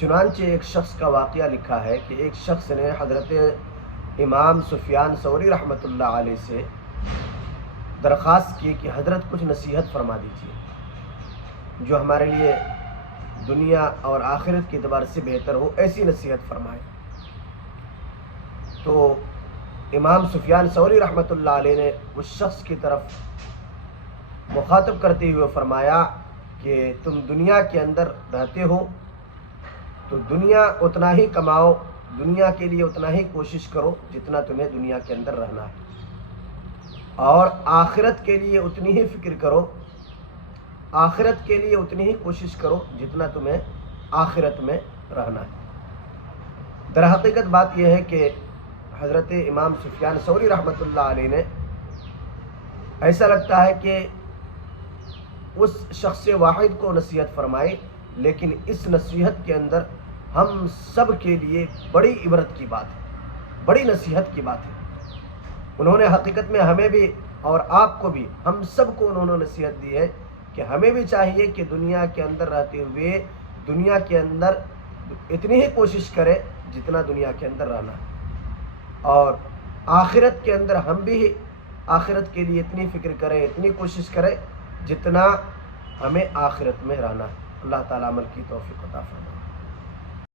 چنانچہ ایک شخص کا واقعہ لکھا ہے کہ ایک شخص نے حضرت امام سفیان ثوری رحمۃ اللہ علیہ سے درخواست کی کہ حضرت کچھ نصیحت فرما دیجیے جو ہمارے لیے دنیا اور آخرت کے اعتبار سے بہتر ہو، ایسی نصیحت فرمائے۔ تو امام سفیان ثوری رحمۃ اللہ علیہ نے اس شخص کی طرف مخاطب کرتے ہوئے فرمایا کہ تم دنیا کے اندر رہتے ہو تو دنیا اتنا ہی کماؤ، دنیا کے لیے اتنا ہی کوشش کرو جتنا تمہیں دنیا کے اندر رہنا ہے، اور آخرت کے لیے اتنی ہی فکر کرو، آخرت کے لیے اتنی ہی کوشش کرو جتنا تمہیں آخرت میں رہنا ہے۔ در حقیقت بات یہ ہے کہ حضرت امام سفیان ثوری رحمۃ اللہ علیہ نے ایسا لگتا ہے کہ اس شخص واحد کو نصیحت فرمائی، لیکن اس نصیحت کے اندر ہم سب کے لیے بڑی عبرت کی بات ہے، بڑی نصیحت کی بات ہے۔ انہوں نے حقیقت میں ہمیں بھی اور آپ کو بھی، ہم سب کو انہوں نے نصیحت دی ہے کہ ہمیں بھی چاہیے کہ دنیا کے اندر رہتے ہوئے دنیا کے اندر اتنی ہی کوشش کرے جتنا دنیا کے اندر رہنا ہے، اور آخرت کے اندر ہم بھی آخرت کے لیے اتنی فکر کریں، اتنی کوشش کریں جتنا ہمیں آخرت میں رہنا ہے۔ اللہ تعالیٰ عمل کی توفیق عطا فرمائے۔